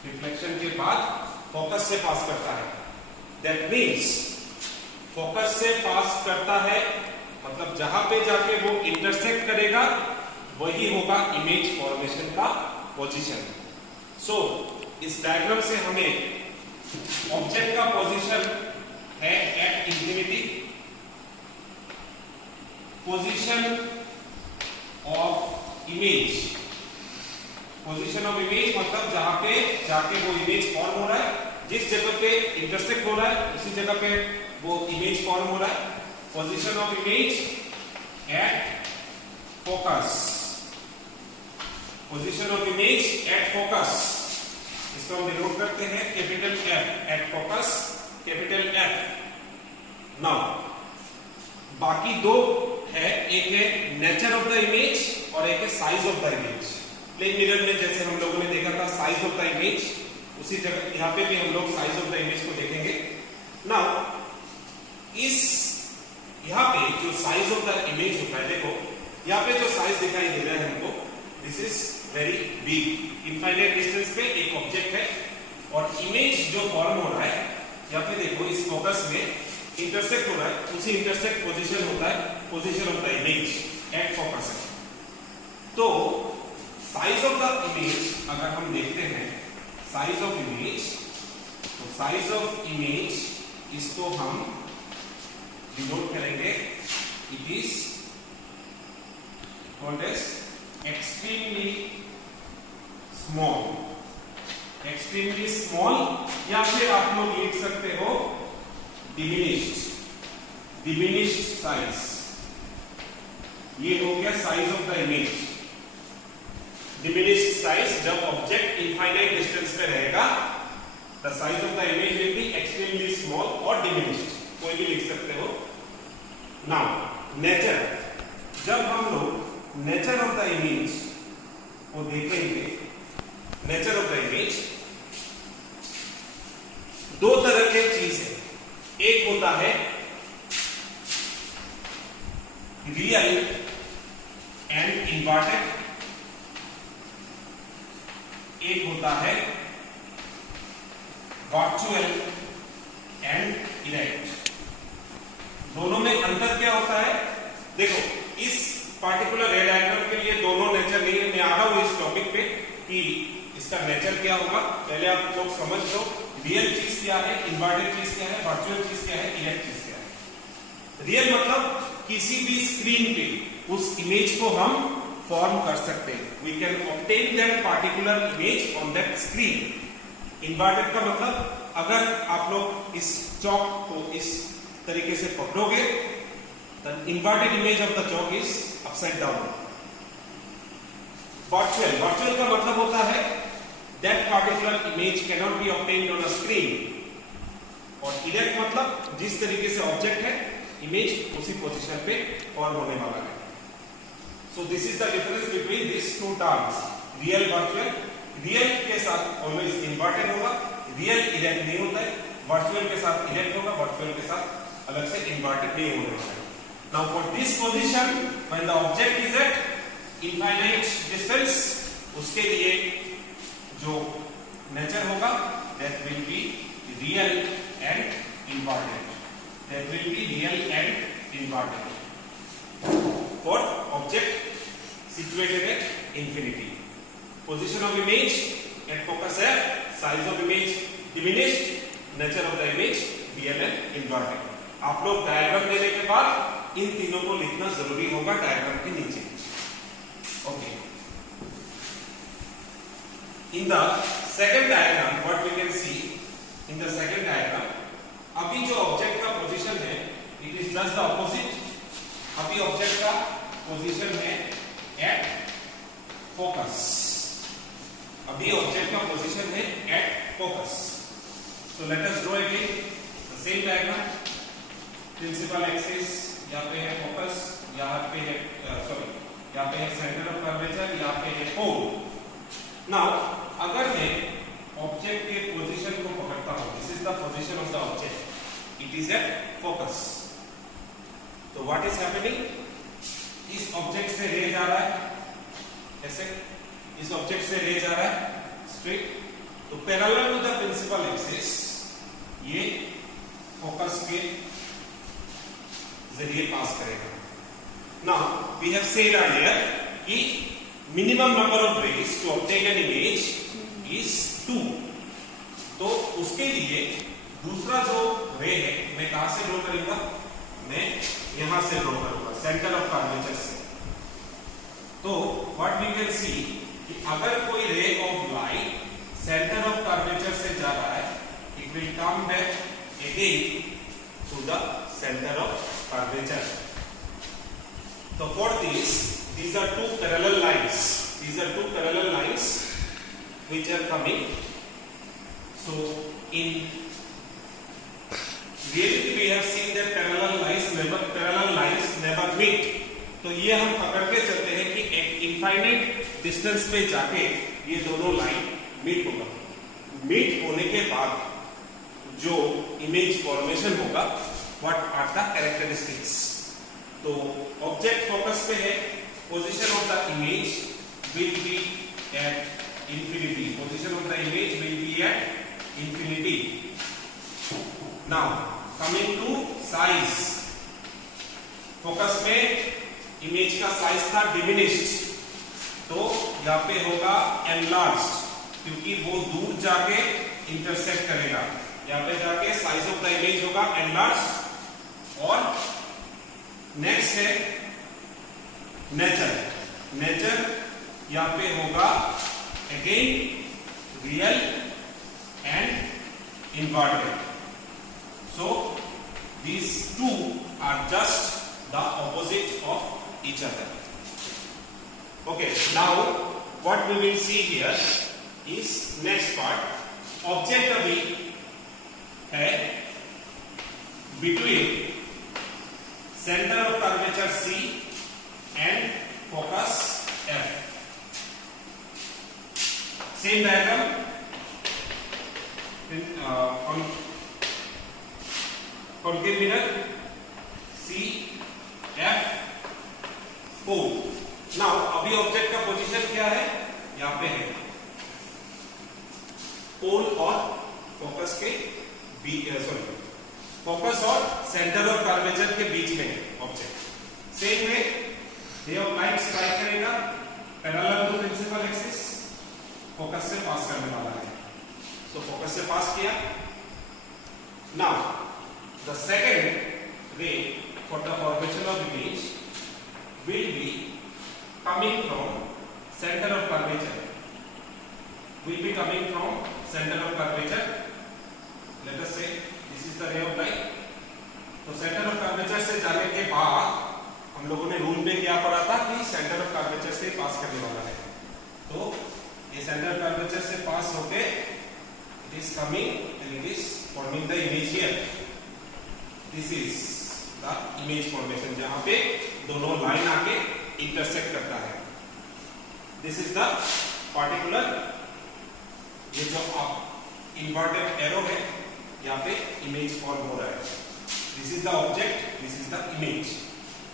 रिफ्लेक्शन के बाद फोकस से पास करता है। दैट मीन्स फोकस से पास करता है मतलब जहां पे जाके वो इंटरसेक्ट करेगा वही होगा इमेज फॉर्मेशन का पोजीशन। सो इस डायग्राम से हमें ऑब्जेक्ट का पोजीशन है at infinity, position of image, position of image मतलब जहां पे जाके वो इमेज फॉर्म हो रहा है, जिस जगह पे इंटरसेक्ट हो रहा है उसी जगह पे वो इमेज फॉर्म हो रहा है। Position of image at focus, position of image at focus, इसको हम डिनोट करते हैं capital F, at focus capital F. Now बाकी दो है, एक है नेचर ऑफ द इमेज और एक है size of the image. Plane mirror में जैसे हम लोगों ने देखा था साइज ऑफ द इमेज, उसी जगह यहाँ पे भी हम लोग साइज ऑफ द इमेज को देखेंगे। नाउ इस यहाँ पे जो साइज ऑफ द इमेज होता है, देखो यहाँ पे जो साइज दिखाई दे रहा है हमको, this is very big. Infinite distance पे एक ऑब्जेक्ट है और इमेज जो फॉर्म हो रहा है यहाँ पे देखो इस फोकस में इंटरसेक्ट हो रहा है, उसी इंटरसेक्ट पोजीशन होता है position of the image at focus है। तो साइज ऑफ द इमेज अगर हम देखते हैं साइज ऑफ इमेज, तो साइज ऑफ इमेज इसको हम डिनोट करेंगे, it is called as extremely small, extremely small, या फिर आप लोग लिख सकते हो डिमिनिश्ड, डिमिनिश्ड साइज। ये हो गया size of the image. Diminished size जब ऑब्जेक्ट इनफाइनाइट डिस्टेंस पे रहेगा, the size of the image will be extremely small और डिमिनिश्ड, कोई भी लिख सकते हो। नाउ नेचर, जब हम लोग नेचर ऑफ द इमेज को देखेंगे, नेचर ऑफ द इमेज दो तरह के चीज है। एक होता है रियल एंड इन्वर्टेड, एक होता है वर्चुअल एंड इरेक्ट। दोनों में अंतर क्या होता है? देखो इस पार्टिकुलर रे डायग्राम के लिए दोनों नेचर नहीं है। मैं आ रहा हूं इस टॉपिक पे कि इसका नेचर क्या होगा। पहले आप लोग समझ लो रियल चीज क्या है, इन्वर्टेड चीज क्या है, वर्चुअल चीज क्या है, इरेक्ट चीज क्या है। रियल मतलब किसी भी स्क्रीन पे उस इमेज को हम फॉर्म कर सकते हैं, we can obtain that particular image on that screen. Inverted का मतलब अगर आप लोग इस चौक को इस तरीके से पकड़ोगे, the inverted image of the chalk is upside down. Virtual, virtual का मतलब होता है that particular image cannot be obtained on a screen. और direct मतलब जिस तरीके से ऑब्जेक्ट है इमेज उसी पोजीशन पे फॉर्म होने वाला है। So this is the difference between these two terms, real, virtual. Real के साथ ऑलवेज इन्वर्टेड होगा, रियल इरेक्ट नहीं होता है। वर्चुअल के साथ इरेक्ट होगा, वर्चुअल के साथ अलग से इन्वर्टेड नहीं होने वाला है। Now for this position, when the object is at infinite distance, उसके लिए जो नेचर होगा that will be real and inverted. that will be real and inverted for object situated at infinity. Position of image at focus F, size of image diminished, nature of the image real and inverted. आप लोग diagram देने के बाद इन तीनों को लिखना जरूरी होगा डायग्राम के नीचे. Okay. In the second diagram, what we can see in the second diagram, अभी जो ऑब्जेक्ट का पोजीशन है, it is just the opposite. अभी ऑब्जेक्ट का पोजीशन है at focus. अभी ऑब्जेक्ट का पोजीशन है at focus. So let us draw again the same diagram. Principal axis यहाँ पे है focus, यहाँ पे है यहाँ पे है center of curvature, यहाँ पे है pole. Now अगर मैं ऑब्जेक्ट के पोजीशन को पकड़ता हूं, this is the position of the object, it is at focus. तो व्हाट इज हैपनिंग, इस ऑब्जेक्ट से रे जा रहा है ऐसे, इस ऑब्जेक्ट से रे जा रहा है स्ट्रेट, तो parallel to the principal axis ये फोकस के जरिए पास करेगा. Now we have said earlier कि minimum number of rays to obtain an image is 2. तो उसके लिए दूसरा जो रे है मैं कहां से ड्रॉ करूंगा, मैं यहां से ड्रॉ करूंगा सेंटर ऑफ कर्वेचर से. तो व्हाट वी कैन सी कि अगर कोई ray of light centre of curvature से जा रहा है, it will come back again to the centre of curvature. तो for this these are two parallel lines, these are two parallel lines which are coming. So in reality we have seen that parallel lines never meet. तो ये हम पकड़ के चलते हैं कि एक इनफाइनाइट डिस्टेंस पे जाके ये दोनों लाइन मीट होगा. मीट होने के बाद जो इमेज फॉर्मेशन होगा, व्हाट आर द कैरेक्टरिस्टिक्स. तो ऑब्जेक्ट फोकस पे है, position of the image will be at infinity. Position of the image will be at infinity. Now coming to size. Focus में image का size था diminished, तो यहाँ पे होगा enlarged, क्योंकि वो दूर जाके intersect करेगा. यहाँ पे जाके size of the image होगा enlarged. और next है नेचर यहाँ पे होगा again real and inverted. So these two are just the opposite of each other. Okay, now what we will see here is next part. Object अभी है between centre of curvature C and focus F. Same diagram. Concave mirror C F pole. Now अभी object का position क्या है, यहाँ पे है पोल और फोकस के फोकस और सेंटर ऑफ कर्वेचर के बीच में ऑब्जेक्ट. सेम में रे ऑफ लाइट स्ट्राइक करेगा parallel to principal axis, focus से पास करने वाला है. सो फोकस से पास किया. नाउ द सेकंड रे for the formation of image will be coming from centre of curvature. will be coming from center of curvature. Let us say this is the ray of light. तो centre of curvature से जाने के बाद हम लोगों ने rule में क्या पढ़ा था कि सेंटर ऑफ कर्वेचर से पास करने वाला है. तो ये सेंटर ऑफ कर्वेचर से पास होके it is coming and it is forming the image here. This is the image formation जहां पे दोनों लाइन आके इंटरसेक्ट करता है. दिस इज द पार्टिकुलर, ये जो आप इन्वर्टेड एरो है यहाँ पे इमेज फॉर्म हो रहा है. This is the object, this is the image.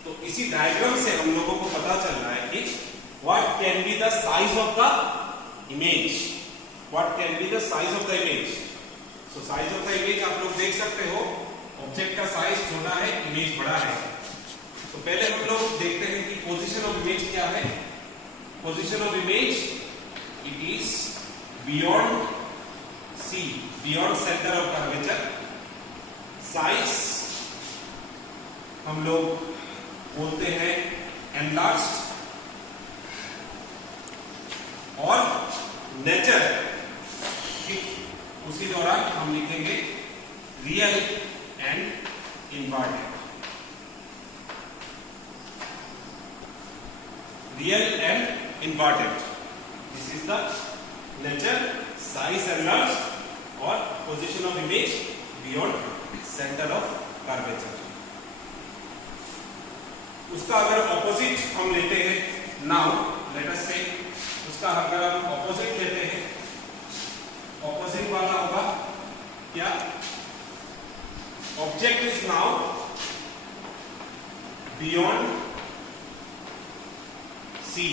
तो इसी डायग्राम से हम लोगों को पता चल रहा है कि what can be the size of the image. What can be the size of the image. So size of the image आप लोग देख सकते हो, ऑब्जेक्ट का साइज छोटा है, इमेज बड़ा है। तो पहले हम लोग देखते हैं कि पोजीशन ऑफ इमेज क्या है। Position of image, it is beyond C, beyond centre of curvature. Size हम लोग बोलते हैं एनलार्ज्ड, और नेचर उसी दौरान हम लिखेंगे real and inverted. Real and inverted, this is the nature, size enlarged और position of image beyond centre of curvature. उसका अगर ऑपोजिट हम लेते हैं, नाउ लेट अस से, उसका अगर हम ऑपोजिट लेते हैं, ऑपोजिट वाला होगा क्या? Object is now beyond C,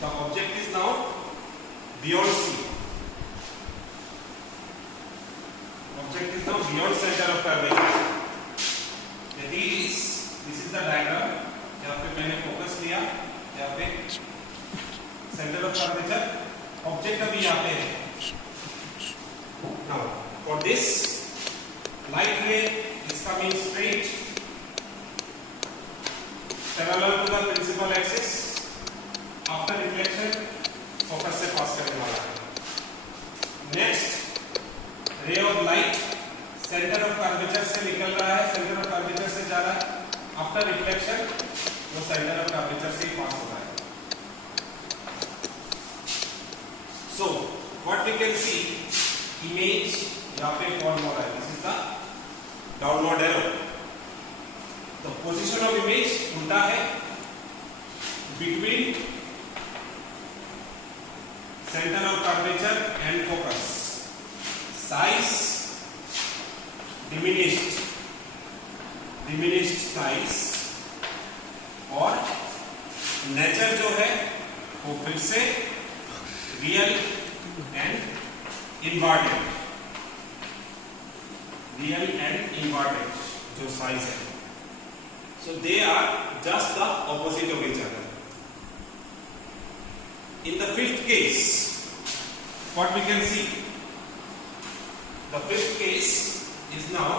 the object is now beyond C, object is now beyond centre of curvature. That is, this is the diagram, जहां पे मैंने फोकस लिया, यहाँ पे सेंटर ऑफ कर्वेचर, ऑब्जेक्ट अभी यहाँ पे है। नाउ फॉर दिस लाइट रे is coming straight parallel to the principal axis, after reflection focus से पास करने वाला है। नेक्स्ट, रे of light centre of curvature से निकल रहा है, सेंटर ऑफ कर्वेचर से जा रहा है, आफ्टर रिफ्लेक्शन वो सेंटर ऑफ कर्वेचर से पास हो रहा है। So what we can see, image यहाँ पे फॉर्म हो रहा है, this is the downward arrow। तो पोजीशन ऑफ इमेज उल्टा है, between center of curvature and focus, size diminished, diminished size, और नेचर जो है वो फिर से real and inverted, real and inverted जो साइज है। So they are just the opposite of each other. In the fifth case, what we can see, the fifth case is now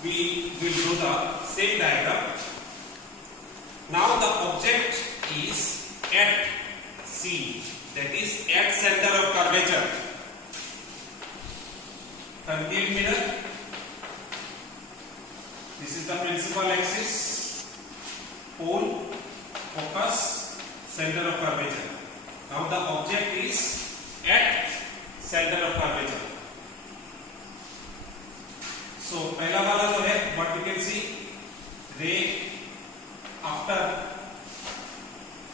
we will do the same diagram. Now the object is at C, that is at center of curvature. Concave mirror, this is the principal axis, pole, focus, center of curvature. Now the object is at center of curvature. So पहला वाला जो है, what we can see, ray after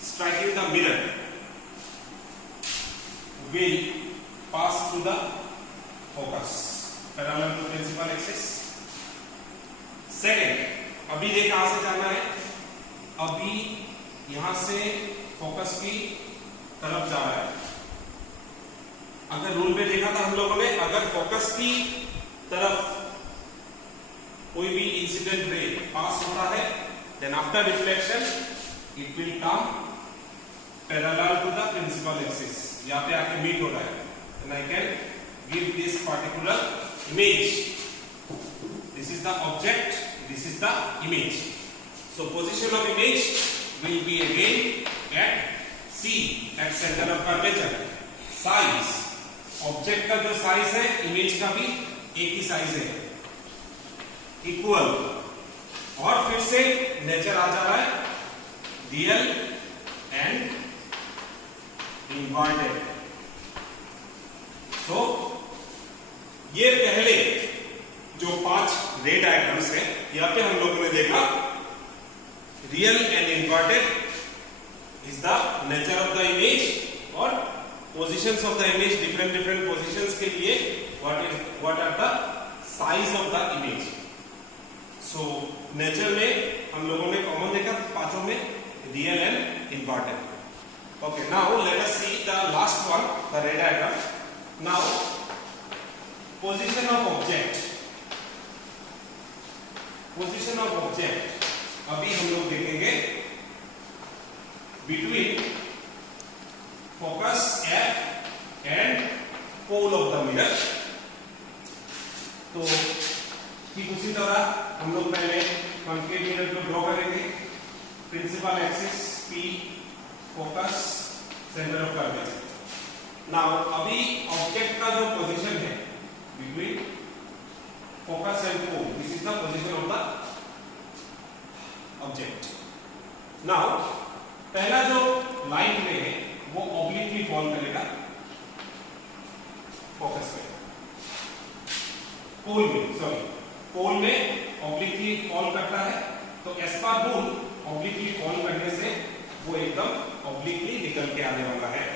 striking the mirror will pass through the focus parallel to principal axis. Second, अभी रे कहां से जाना है? अभी यहां से फोकस की तरफ जा रहा है। अगर रूल में देखा था हम लोगों ने, अगर फोकस की तरफ कोई भी इंसिडेंट रे पास हो रहा है, then after reflection it will come parallel to the principal axis, यहाँ पे आके मीट हो रहा है, then I can give this particular image. This is the object, this is the image. So position of image will be again at C, at center of curvature. Size, object का जो size है, image का भी एक ही size है, equal, और फिर से नेचर आ जा रहा है रियल एंड इन्वर्टेड। तो ये पहले जो 5 रे डायग्राम्स है, यहाँ पे हम लोगों ने देखा real and inverted is the nature of the image, और positions of the image, different positions के लिए what are the size of the image. So nature में हम लोगों ने कॉमन देखा पांचों में real and inverted. Okay, now let us see the last one, the ray diagram. Now position of object, position of object अभी हम लोग देखेंगे between focus F and pole of the mirror. तो ठीक उसी तरह हम लोग पहले कॉन्केव मिरर को ड्रॉ करेंगे। Principal axis P, focus, centre of curvature. Now अभी ऑब्जेक्ट का जो पोजीशन है between focus and pole, this is the position of the object. Now पहला जो लाइन में है वो ऑब्लिकली फॉल करेगा फोकस में, पोल में, सॉरी पोल में ऑब्लिकली फॉल करता है। तो as per rule obliquely fall करने से वो एकदम ऑब्लिकली निकल के आने वाला है।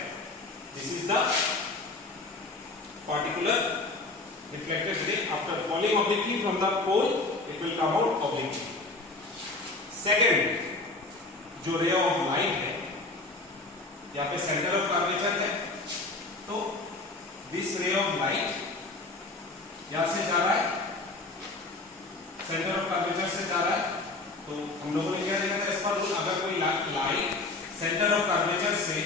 This is the particular reflected ray after falling obliquely from the pole, it will come out obliquely. Second, जो ray of light है, यहाँ पे center of curvature है, तो this ray of light यहाँ से जा रहा है, center of curvature से जा रहा है। तो हम लोगों ने क्या देखा था इस पर, अगर कोई लाइट center of curvature से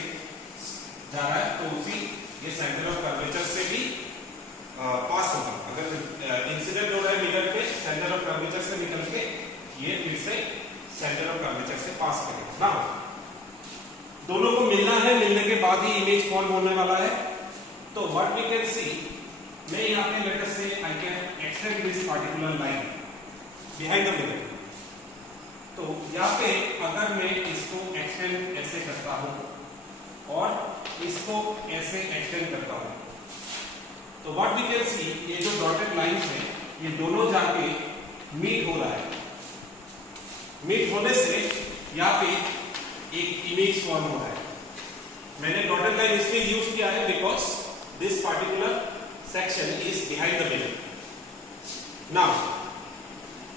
जा रहा है तो उसी ये सेंटर ऑफ कर्वेचर से भी पास होगा। अगर इंसिडेंट हो रहा है मिरर पे, सेंटर ऑफ कर्वेचर से निकल के ये फिर से सेंटर ऑफ कर्वेचर से पास करेगा ना। दोनों को मिलना है, मिलने के बाद ही इमेज फॉर्म होने वाला है। तो व्हाट वी कैन सी, मैं यहाँ पे लेट अस से I can extend this particular line behind the mirror. तो यहाँ पे अगर मैं इसको एक्सटेंड ऐसे करता हूँ और इसको ऐसे एक्सटेंड करता हूं, तो व्हाट वी कैन सी, ये जो डॉटेड लाइंस है ये दोनों जाके मीट हो रहा है। मीट होने से यहाँ पे एक इमेज फॉर्म हो रहा है। मैंने डॉटेड लाइन इसलिए यूज किया है because this particular section is behind the mirror. Now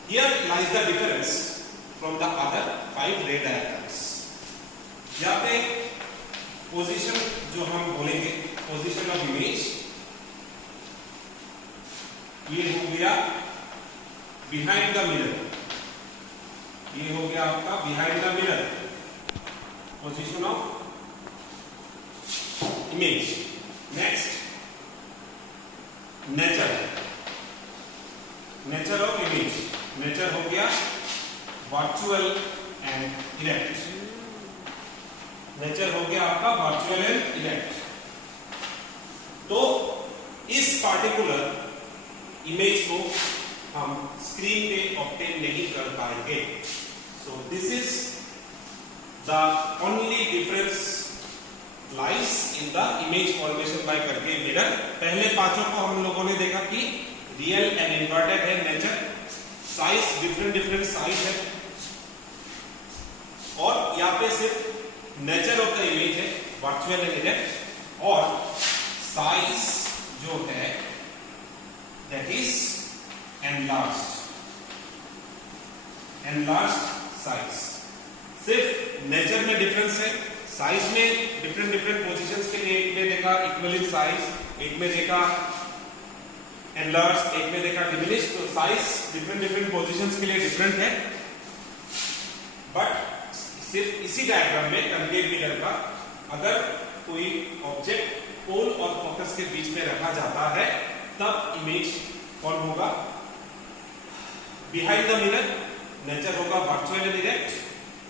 here lies the difference from the other 5 रे डायग्राम्स। यहाँ पे पोजीशन जो हम बोलेंगे, पोजीशन ऑफ इमेज, ये हो गया बिहाइंड द मिरर, ये हो गया आपका behind the mirror position of image. Next nature, nature of image, nature हो गया वर्चुअल एंड इरेक्ट, नेचर हो गया आपका वर्चुअल एंड इरेक्ट। तो इस पार्टिकुलर इमेज को हम स्क्रीन पे ऑब्टेन नहीं कर पाएंगे। So this is the only difference lies in the image formation by करके मिरर। पहले पांचों को हम लोगों ने देखा कि रियल एंड इन्वर्टेड है nature, size different different size है, और यहाँ पे सिर्फ नेचर ऑफ द इमेज है वर्चुअल एंड इरेक्ट, और साइज जो है that is enlarged, enlarged size. सिर्फ नेचर में डिफरेंस है, साइज में डिफरेंट डिफरेंट पोजीशंस के लिए, एक में देखा इक्वल इन साइज, एक में देखा एनलार्ज्ड, एक में देखा डिमिनिश। तो साइज डिफरेंट डिफरेंट पोजीशंस के लिए डिफरेंट है, बट सिर्फ इसी डायग्राम में कॉन्केव मिरर का अगर कोई ऑब्जेक्ट पोल और फोकस के बीच में रखा जाता है तब इमेज फॉर्म होगा बिहाइंड द मिरर, नेचर होगा वर्चुअल एंड इरेक्ट,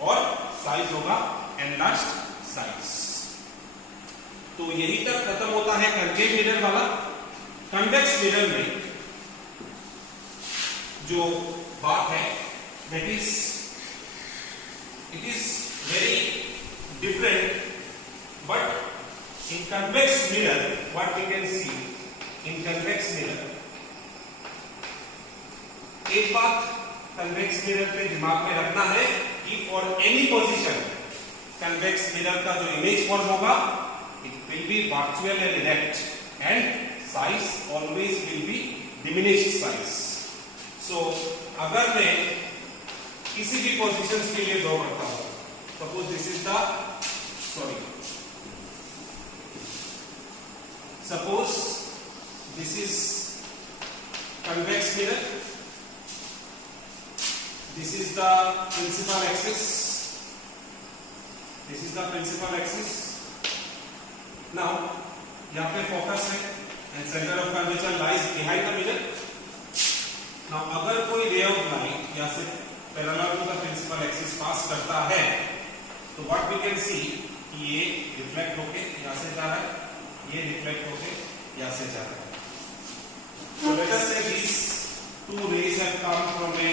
और साइज होगा एनलार्ज्ड साइज। तो यही तक खत्म होता है कॉन्केव मिरर वाला। कन्वेक्स मिरर में जो बात है that is it is very different, but in convex mirror what we can see, in convex mirror एक बात convex mirror पे दिमाग में रखना है कि for any position convex mirror का जो image form होगा it will be virtual and erect and size always will be diminished size. So अगर मैं किसी भी पोजीशंस के लिए ड्रॉ करता हूं, suppose this is the, sorry, suppose this is convex mirror. This is the principal axis. This is the principal axis. Now यहाँ पे फोकस है and center of curvature lies behind the mirror. Now अगर कोई ray of light यहाँ से parallel to the principal axis पास करता है तो what we can see कि ये रिफ्लेक्ट होके यहाँ से जा रहा है, ये रिफ्लेक्ट होके यहाँ से जा रहा है. So let us say these two rays have come from a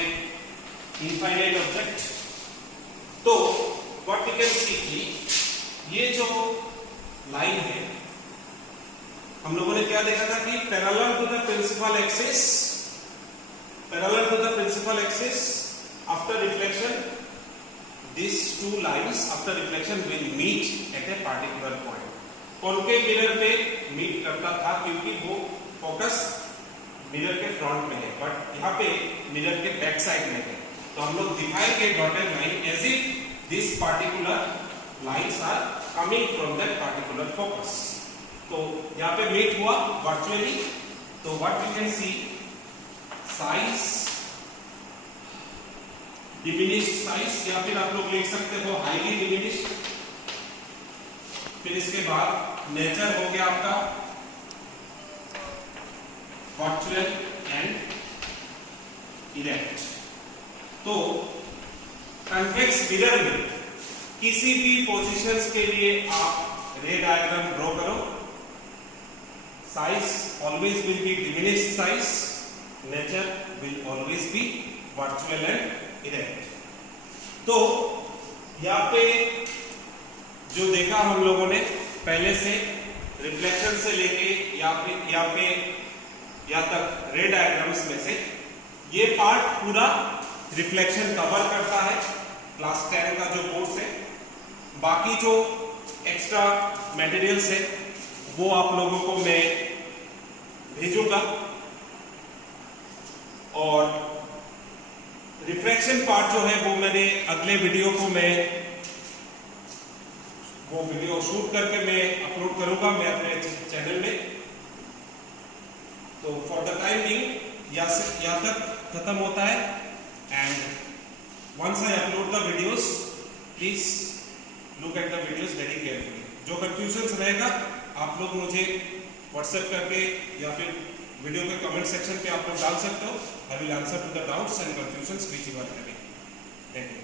infinite object. तो what we can see कि ये जो लाइन है, हम लोगों ने क्या देखा था कि parallel to the principal axis, parallel to the principal axis after reflection, these two lines after reflection will meet at a particular point. Concave mirror पे मीट करता था क्योंकि वो फोकस मिरर के फ्रंट में है, बट यहाँ पे मिरर के बैक साइड में है. तो हम लोग दिखाएंगे dotted line as if this particular lines are coming from that particular focus. तो यहाँ पे मीट हुआ वर्चुअली. तो what we can see, size, diminished size, या फिर आप लोग लिख सकते हो हाईली डिमिनिश्ड. फिर इसके बाद नेचर हो गया आपका वर्चुअल एंड इरेक्ट. तो कन्वेक्स मिरर में किसी भी पोजीशंस के लिए आप रे डायग्राम ड्रॉ करो. Size always will be diminished size, nature will always be virtual and erect. तो यहाँ पे जो देखा हम लोगों ने पहले से, रिफ्लेक्शन से लेके यहाँ तक रे डायग्राम्स में से ये पार्ट पूरा रिफ्लेक्शन कवर करता है क्लास 10 का जो कोर्स है. बाकी जो एक्स्ट्रा मटेरियल्स है वो आप लोगों को मैं भेजूंगा. और रिफ्रैक्शन पार्ट जो है वो मैंने अगले वीडियो को वो वीडियो शूट करके मैं अपलोड करूंगा मैं अपने चैनल में. तो फॉर द टाइम बीइंग यहाँ तक खत्म होता है. And once I upload the videos, please look at the videos very carefully. जो कंफ्यूजन रहेगा आप लोग मुझे व्हाट्सएप करके या फिर वीडियो के कमेंट सेक्शन पे आप लोग डाल सकते हो. I will answer to the doubts and confusions which you are having. Thank you.